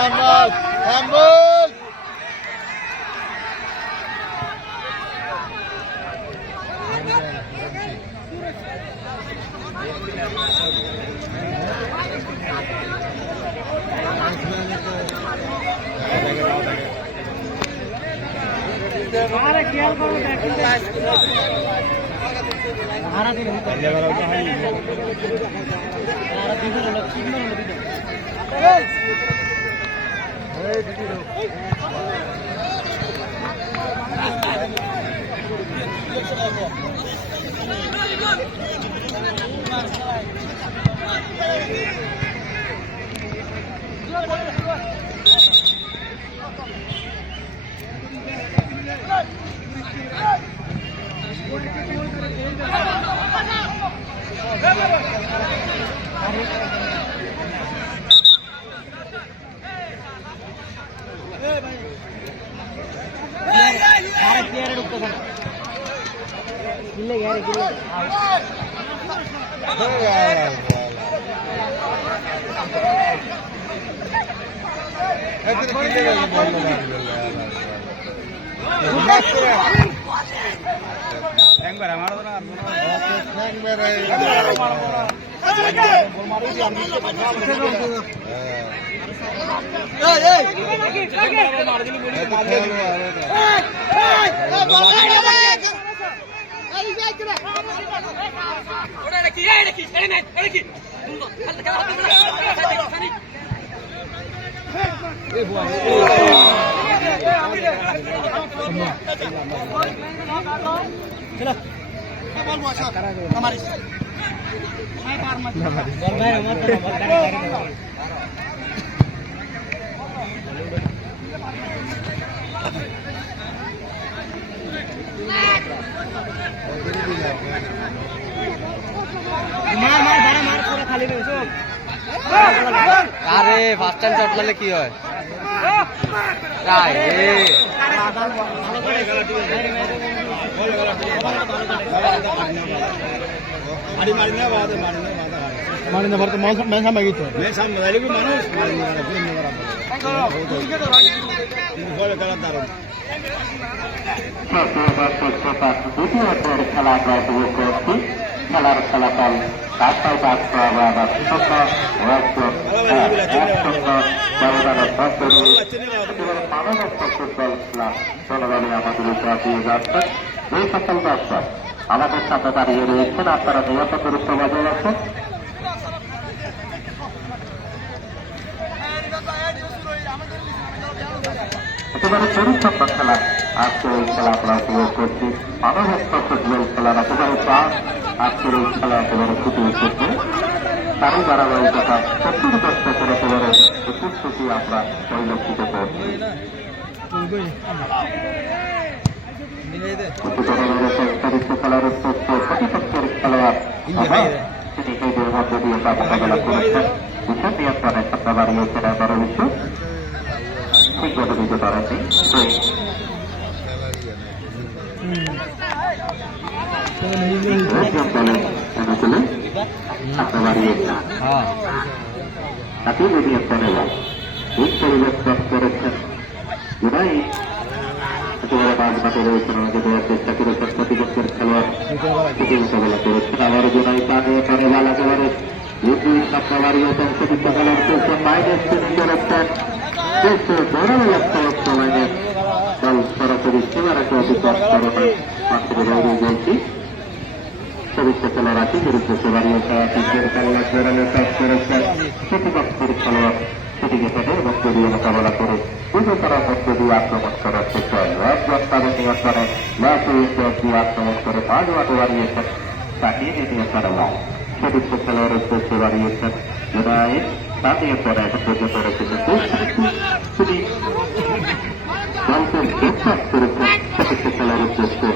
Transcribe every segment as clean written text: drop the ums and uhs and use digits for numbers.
Lambal. আরে first time shot মারলে কি হয়? मारने भर तो मैं समझ गई तो मैं समझ रही हूँ मानो খেলা করছি খেলার ফলাফল 7-5 আমাদের সাথে দাঁড়িয়ে রয়েছেন। আপনারা নিয়ত গুরুত্ব বজায় রাখছেন। একেবারে পরিচ্ছন্ন খেলা আজকের এই খেলা আমরা উপভোগ করছি। মানবস্থ ফুটবল খেলার একেবারে চাষ আজকের এই খেলা একেবারে ফুটে উঠেছে। তারই ধারাবাহিকতা 70 দশকের একেবারে উপস্থিতি আমরা পরিলক্ষিত করছি। খেলার প্রতিপক্ষের খেলোয়াড় তিনি নিজের মধ্য দিয়ে তা মোকাবেলা করেছেন। ভীষণ নিয়ন্ত্রণে সামনে বাড়িয়েছেন এগারো বিশ্ব ঠিকভাবে দিতে পারেননি। সামনে বাড়িয়েছেন তাকে নিয়ন্ত্রণে পরিবর্তন করেছেন জুনাই। একেবারে বাদ বাটে রয়েছেন আমাকে দেওয়ার চেষ্টা করেছেন প্রতিপক্ষের খেলোয়াড় থেকে মোকাবেলা করেছেন। আবার জুনাই পানিয়ে পানি বাল একেবারে সামনে বাড়িয়েছেন প্রতিপক্ষ খেলোয়াড় করেছেন মাইনাস তিনি করেছেন বল সরাসরি সীমারেখা অতিক্রম করে মাত্র বাইরে বলছি। চরিত্র খেলোয়াড় আছে চরিত্র বাড়িয়েছে প্রতিপক্ষের খেলোয়াড় সেটিকে ফেটে এবং দিয়ে মোকাবেলা করে পুজো করার মধ্য দিয়ে আক্রমণ করার চেষ্টা একজন তাদের নিয়ন্ত্রণে দিয়ে আক্রমণ করে 5 মাঠে বাড়িয়েছেন তাকে নিয়ন্ত্রণে লাভ চরিত্র খেলোয়াড়ের উদ্দেশ্যে বাড়িয়েছেন জুনাইদ তার নিয়ন্ত্রণে এখন পর্যন্ত রেখেছেন। তিনি দলকে বিশ্বাস করেছেন চরিত্র খেলার উদ্দেশ্যে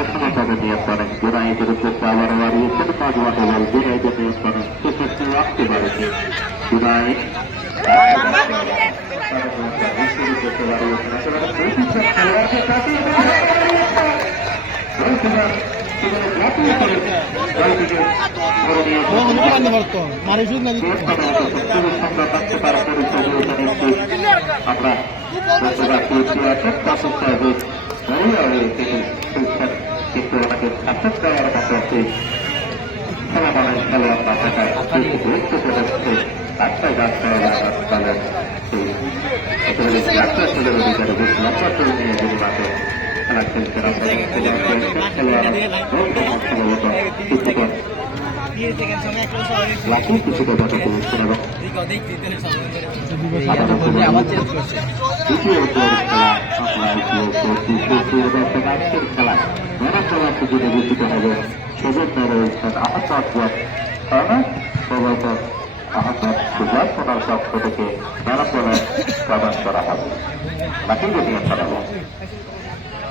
এখনো তাদের নিয়ন্ত্রণে জুনাইদের উদ্দেশ্যে আবারও বাড়িয়েছেন 5 মাঠে বল জুনাইদের নিয়ন্ত্রণে সেক্ষেত্রে রাখতে পারেনি জুনাইদ আমরা বর্তমান পিএসসি আছেন কাসুম সাহেব তিনি খেলছেন কিন্তু ওনাকে সাপোর্ট দেওয়ার মতো সেই খেলামানের খেলোয়াড় না থাকায় গুরুত্বপূর্ণ হচ্ছে রাস্তায় রাস্তায় দলের সেই একেবারে যাত্রা ছেলের অধিকারে বেশ লম্বা করে নিয়ে যিনি মাঠে খেলা খেলছেন লাখি কিছুটা কথা বলছেন এবং আবার চেঞ্জ করছে দ্বিতীয় খেলা আজকের খেলা মেনা খেলার সুযোগে ঘোষিত হবে সুযোগ রয়েছেন আহমদ প্রবর্তক আহমদ সুজাত সোনার পক্ষ থেকে মেনা খেলায় প্রদান করা হবে বাকি যদি খেলাবো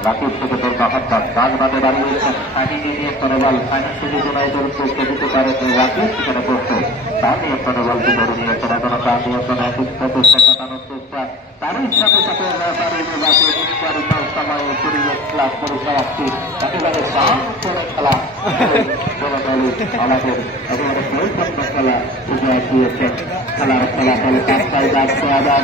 রাকিব থেকে তোর মাহাত্মার কাজ মাঠে দাঁড়িয়েছেন ফাইনিংয়ে নিয়ে সরবল ফাইনাল সুযোগ করতে দিতে পারে রাকিব সেখানে করছে তার নিয়ে সরবল কি ধরে নিয়েছেন এখনো তার নিয়ন্ত্রণ একই প্রচেষ্টা কাটানোর চেষ্টা তারই সাথে সাথে সময় পরিবেশ ক্লাস পরীক্ষা রাখছি একেবারে দাম করে খেলা আমাদের একেবারে পরিপক্ষ খেলা সুযোগ দিয়েছেন খেলার ফলাফলে পাঁচটায় যাচ্ছে আবার